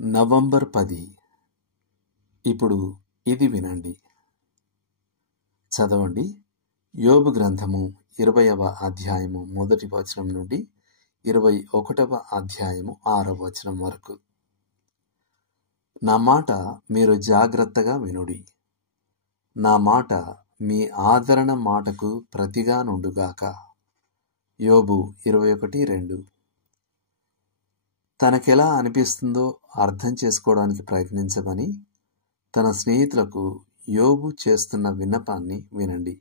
November 10. ఇప్పుడు ఇది వినండి, చదవండి. యోబు గ్రంథము 20వ అధ్యాయము 1వ వచనం నుండి 21వ అధ్యాయము 6వ వచనం వరకు. నా మాట మీరు జాగ్రత్తగా వినుడి. నా మాట మీ ఆదరణ మాటకు ప్రతిగా నుండుగాక. యోబు 21:2. తనకెలా అనిపిస్తుందో అర్థం చేసుకోవడానికి ప్రయత్నించమని తన స్నేహితులకు యోబు చేస్తున్న విన్నపాన్ని వినండి.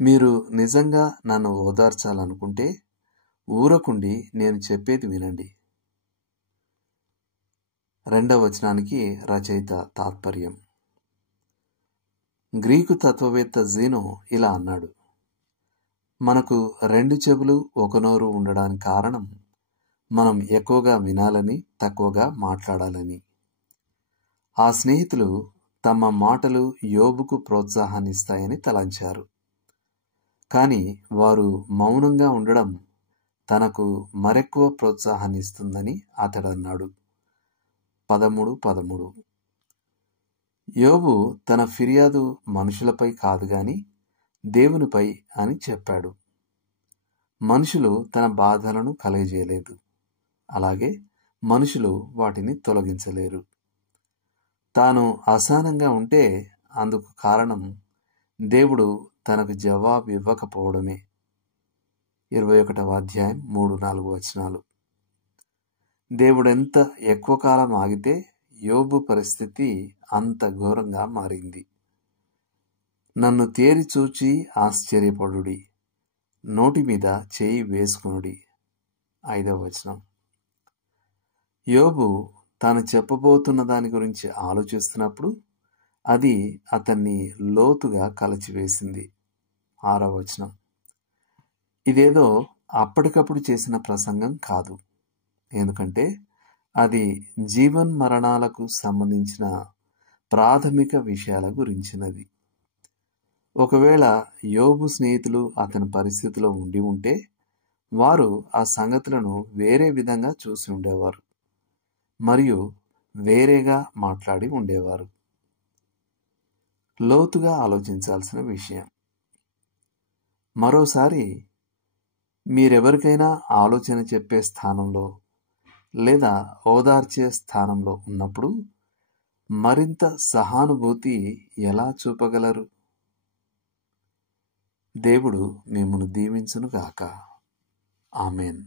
మీరు నిజంగా నన్ను ఓదార్చాలనుకుంటే ఊరకుండి నేను చెప్పేది వినండి. 2వ వచనానికి రచయిత తాత్పర్యం. గ్రీకు తత్వవేత్త జీనో ఇలా అన్నాడు: మనకు 2 చెవులు ఒక నోరు ఉండడానికి కారణం మనం ఎక్కువగా వినాలని, తక్కువగా మాట్లాడాలని. ఆ స్నేహితులు తమ మాటలు యోబుకు ప్రోత్సాహాన్ని ఇస్తాయని తలంచారు. కానీ వారు మౌనంగా ఉండడం తనకు మరెక్కువ ప్రోత్సాహాన్ని ఇస్తుందని అతడన్నాడు. 13:13. యోబు తన ఫిర్యాదు మనుషులపై కాదు గాని దేవునిపై అని చెప్పాడు. మనుషులు తన బాధలను కలగజేయలేదు, అలాగే మనుషులు వాటిని తొలగించలేరు. తాను అసహనంగా ఉంటే అందుకు కారణం దేవుడు తనకు జవాబు ఇవ్వకపోవడమే. 21వ అధ్యాయం 3-4 వచనాలు. దేవుడెంత ఎక్కువ కాలం ఆగితే యోబు పరిస్థితి అంత ఘోరంగా మారింది. నన్ను తేరి చూచి ఆశ్చర్యపడుడి, నోటి మీద చేయి వేసుకొనుడి. 5వ వచనం. యోబు తాను చెప్పబోతున్న దాని గురించి ఆలోచిస్తున్నప్పుడు అది అతన్ని లోతుగా కలచివేసింది. 6వ వచనం. ఇదేదో అప్పటికప్పుడు చేసిన ప్రసంగం కాదు, ఎందుకంటే అది జీవన్ మరణాలకు సంబంధించిన ప్రాథమిక విషయాల గురించినది. ఒకవేళ యోబు స్నేహితులు అతని పరిస్థితిలో ఉండి ఉంటే వారు ఆ సంగతులను వేరే విధంగా చూసి ఉండేవారు మరియు వేరేగా మాట్లాడి ఉండేవారు. లోతుగా ఆలోచించాల్సిన విషయం. మరోసారి మీరెవరికైనా ఆలోచన చెప్పే స్థానంలో లేదా ఓదార్చే స్థానంలో ఉన్నప్పుడు మరింత సహానుభూతి ఎలా చూపగలరు? దేవుడు మిమ్మును దీవించునుగాక. ఆమేన్.